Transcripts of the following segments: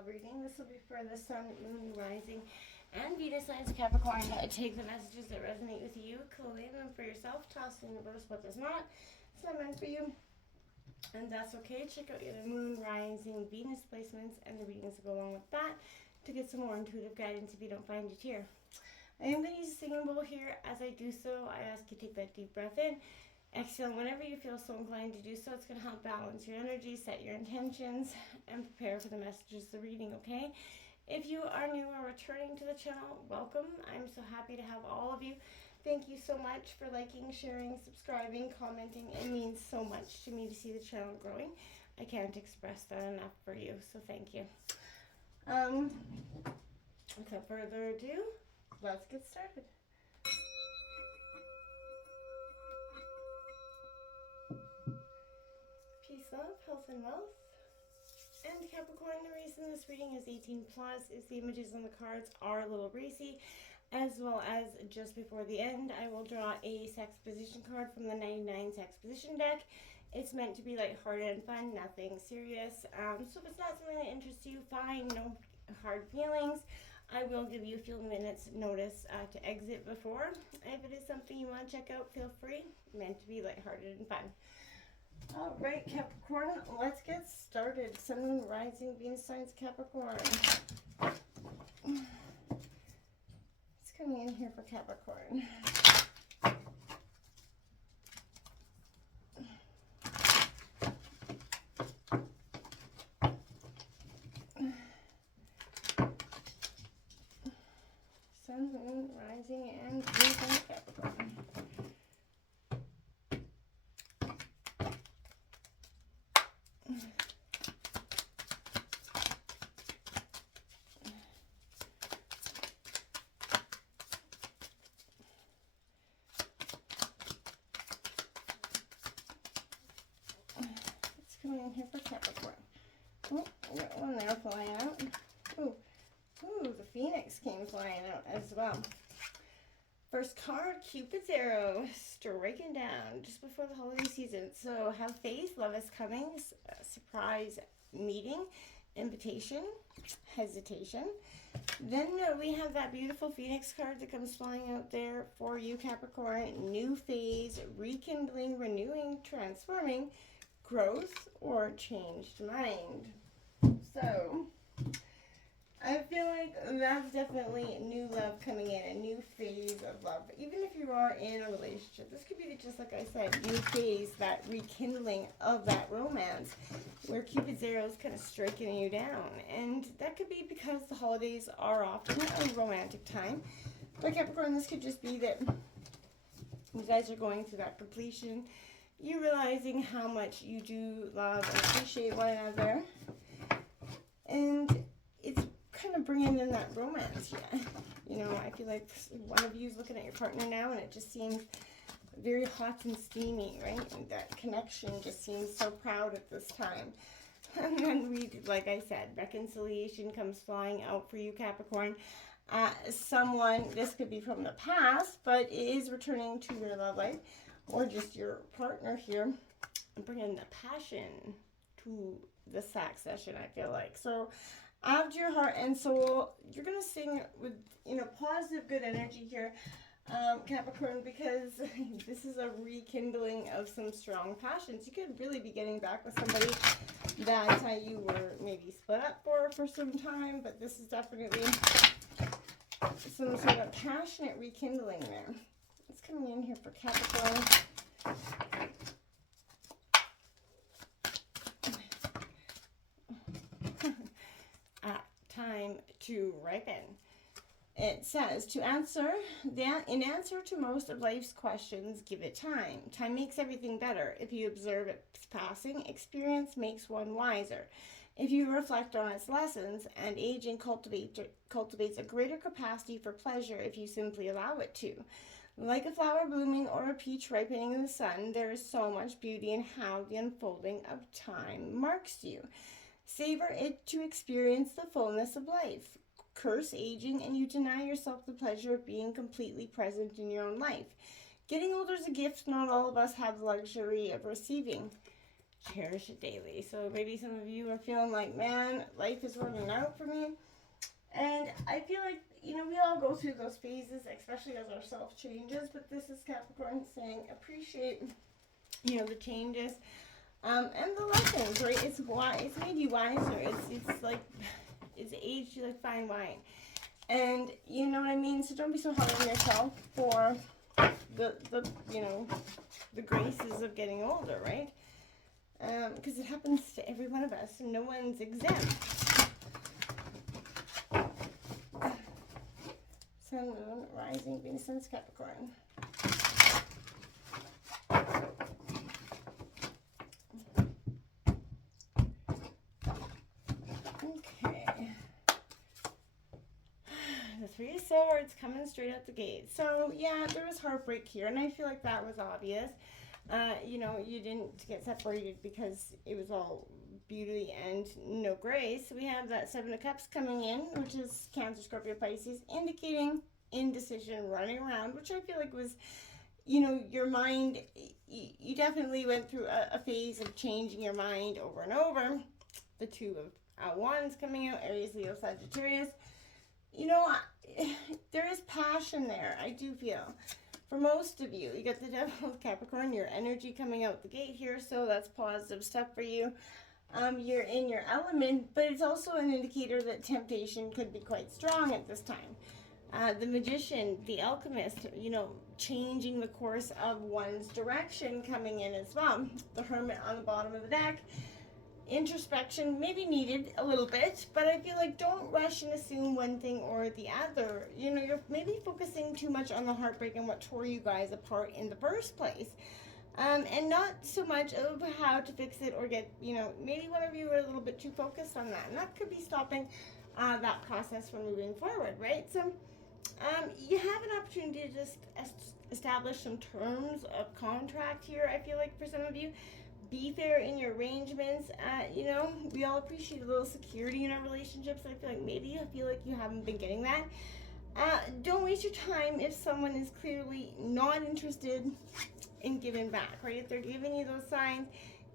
love reading. This will be for the Sun, Moon, Rising, and Venus signs of Capricorn. Take the messages that resonate with you, collate them for yourself, toss in the reverse what does not. It's not meant for you, and that's okay. Check out your Moon, Rising, Venus placements and the readings that go along with that to get some more intuitive guidance if you don't find it here. I am going to use a singing bowl here. As I do so, I ask you to take that deep breath in. Exhale whenever you feel so inclined to do so. It's going to help balance your energy, set your intentions, and prepare for the messages of the reading, okay? If you are new or returning to the channel, welcome. I'm so happy to have all of you. Thank you so much for liking, sharing, subscribing, commenting. It means so much to me to see the channel growing. I can't express that enough for you, so thank you. Without further ado, let's get started. Peace, love, health, and wealth. And Capricorn, the reason this reading is 18 plus is the images on the cards are a little racy, as well as just before the end, I will draw a sex position card from the 99 sex position deck. It's meant to be lighthearted and fun, nothing serious. So if it's not something that interests you, fine, no hard feelings. I will give you a few minutes notice to exit before. If it is something you want to check out, feel free. Meant to be lighthearted and fun. All right, Capricorn, let's get started. Sun, Moon, Rising, Venus signs, Capricorn. It's coming in here for Capricorn. Sun, Moon, Rising, and Venus signs, Capricorn. Coming in here for Capricorn. Oh, I got one there flying out. Ooh, the Phoenix came flying out as well. First card, Cupid's arrow, striking down just before the holiday season. So have faith, love is coming, surprise meeting, invitation, hesitation. Then we have that beautiful Phoenix card that comes flying out there for you, Capricorn. New phase, rekindling, renewing, transforming, growth, or changed mind. So I feel like that's definitely new love coming in, a new phase of love. Even if you are in a relationship, this could be just like I said, new phase, that rekindling of that romance where Cupid's arrow is kind of striking you down. And that could be because the holidays are often a romantic time. But Capricorn, this could just be that you guys are going through that completion. You're realizing how much you do love and appreciate one another. And it's kind of bringing in that romance, yeah. You know, I feel like one of you is looking at your partner now and it just seems very hot and steamy, right? And that connection just seems so proud at this time. And then like I said, reconciliation comes flying out for you, Capricorn. Someone, this could be from the past, but it is returning to your love life. Or just your partner here, and bringing the passion to the sax session, I feel like. So after your heart and soul, you're going to sing with, positive, good energy here, Capricorn, because this is a rekindling of some strong passions. You could really be getting back with somebody that you were maybe split up for some time, but this is definitely some sort of passionate rekindling there. It's coming in here for Capricorn. Time to ripen. It says, in answer to most of life's questions, give it time. Time makes everything better. If you observe its passing, experience makes one wiser. If you reflect on its lessons, and aging cultivates a greater capacity for pleasure if you simply allow it to. Like a flower blooming or a peach ripening in the sun, there is so much beauty in how the unfolding of time marks you. Savor it to experience the fullness of life. Curse aging and you deny yourself the pleasure of being completely present in your own life. Getting older is a gift not all of us have the luxury of receiving. cherish it daily. So maybe some of you are feeling like, man, life is running out for me. And I feel like, you know, we all go through those phases, especially as our self changes. But this is Capricorn saying appreciate, you know, the changes and the lessons, right? It's made you wiser. It's like it's aged you like fine wine. And you know what I mean? So don't be so hard on yourself for the you know, the graces of getting older, right? Because it happens to every one of us, and no one's exempt. Sun, Moon, Rising, Venus, Sun, Capricorn. Okay. The Three of Swords coming straight out the gate. So, yeah, there was heartbreak here, and I feel like that was obvious. You know, you didn't get separated because it was all beauty and no grace. We have that Seven of Cups coming in, which is Cancer, Scorpio, Pisces, indicating indecision, running around, which I feel like was, you know, your mind, you definitely went through a phase of changing your mind over and over. The Two of Wands coming out, Aries, Leo, Sagittarius. You know, there is passion there, I do feel. For most of you, you got the Devil of Capricorn, your energy coming out the gate here, so that's positive stuff for you. You're in your element, but it's also an indicator that temptation could be quite strong at this time. The Magician, the Alchemist, you know, changing the course of one's direction coming in as well. The Hermit on the bottom of the deck. Introspection may be needed a little bit, but I feel like don't rush and assume one thing or the other. You know, you're maybe focusing too much on the heartbreak and what tore you guys apart in the first place. And not so much of how to fix it or get, you know, maybe one of you are a little bit too focused on that. And that could be stopping that process from moving forward, right? So you have an opportunity to just establish some terms of contract here, I feel like, for some of you. Be fair in your arrangements. You know, we all appreciate a little security in our relationships. I feel like maybe you feel like you haven't been getting that. Don't waste your time if someone is clearly not interested in giving back, right? If they're giving you those signs,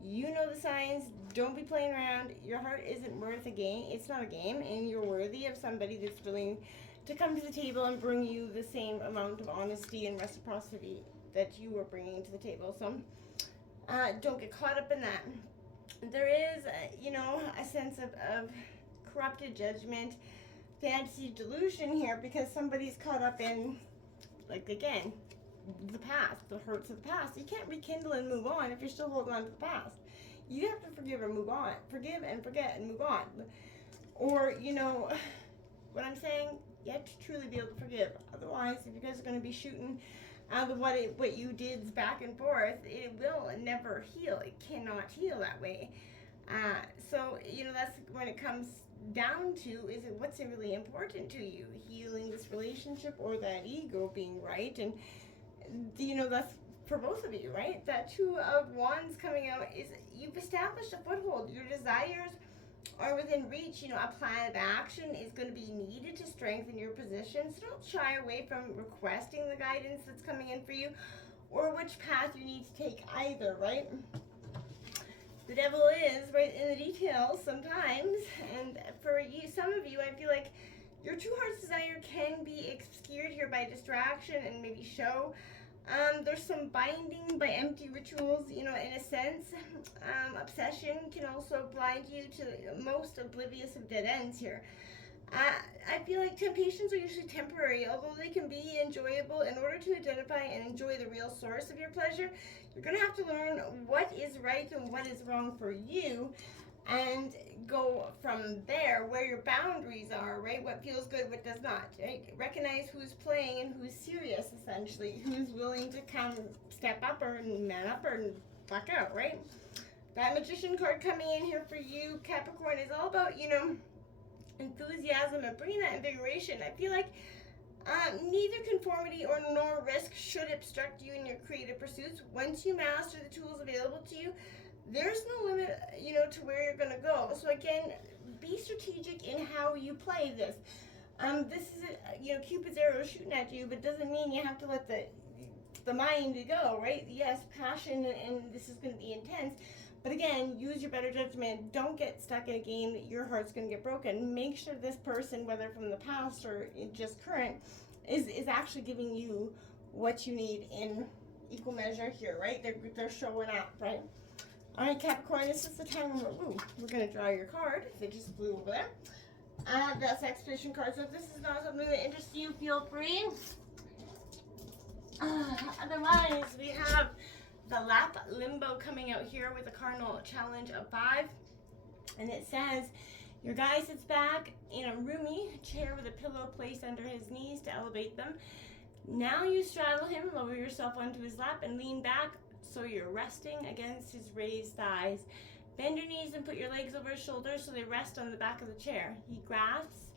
you know the signs. Don't be playing around. Your heart isn't worth a game. It's not a game, and you're worthy of somebody that's willing to come to the table and bring you the same amount of honesty and reciprocity that you are bringing to the table. So don't get caught up in that. There is, you know, a sense of corrupted judgment, fantasy, delusion here because somebody's caught up in, like, again, the past, the hurts of the past. You can't rekindle and move on if you're still holding on to the past. You have to forgive or move on. Forgive and forget and move on. Or, you know, what I'm saying, you have to truly be able to forgive. Otherwise, if you guys are going to be shooting what you did back and forth, it will never heal. It cannot heal that way. So, you know, that's when it comes down to, is it what's really important to you? Healing this relationship or that ego being right? And, you know, that's for both of you, right? That Two of Wands coming out is you've established a foothold. Your desires are within reach. You know, a plan of action is going to be needed to strengthen your position. So don't shy away from requesting the guidance that's coming in for you or which path you need to take either, right? The devil is right in the details sometimes. And for you, some of you, I feel like your true heart's desire can be obscured here by distraction and maybe show. There's some binding by empty rituals, you know, in a sense. Obsession can also blind you to most oblivious of dead ends here. I feel like temptations are usually temporary, although they can be enjoyable. In order to identify and enjoy the real source of your pleasure, you're going to have to learn what is right and what is wrong for you and go from there where your boundaries are, right? What feels good, what does not, right? Recognize who's playing and who's serious, essentially. Who's willing to come step up or man up or fuck out, right? That Magician card coming in here for you, Capricorn, is all about, you know, enthusiasm and bringing that invigoration. I feel like neither conformity or nor risk should obstruct you in your creative pursuits. Once you master the tools available to you, there's no limit, you know, to where you're going to go. So again, be strategic in how you play this. This is, you know, Cupid's arrow shooting at you, but doesn't mean you have to let the mind go, right? Yes, passion, and this is going to be intense, But again, use your better judgment. Don't get stuck in a game that your heart's going to get broken. Make sure this person, whether from the past or just current, is actually giving you what you need in equal measure here, right? They're showing up, right? All right, Capricorn, this is the time when we're going to draw your card. They just flew over there. That's Expedition card. So if this is not something that interests you, feel free. Otherwise, we have the Lap Limbo coming out here with a Cardinal Challenge of 5. And it says, your guy sits back in a roomy chair with a pillow placed under his knees to elevate them. Now you straddle him, lower yourself onto his lap, and lean back so you're resting against his raised thighs. Bend your knees and put your legs over his shoulders so they rest on the back of the chair. He grasps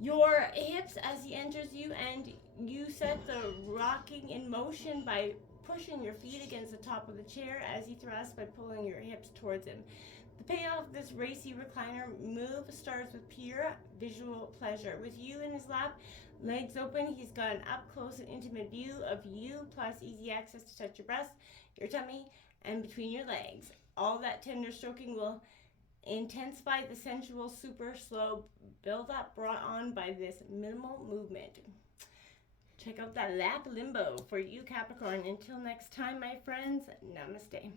your hips as he enters you, and you set the rocking in motion by pushing your feet against the top of the chair as he thrusts by pulling your hips towards him. The payoff of this racy recliner move starts with pure visual pleasure. With you in his lap, legs open, he's got an up-close and intimate view of you, plus easy access to touch your breasts, your tummy, and between your legs. All that tender stroking will intensify the sensual, super slow build-up brought on by this minimal movement. Check out that Lap Limbo for you, Capricorn. Until next time, my friends, namaste.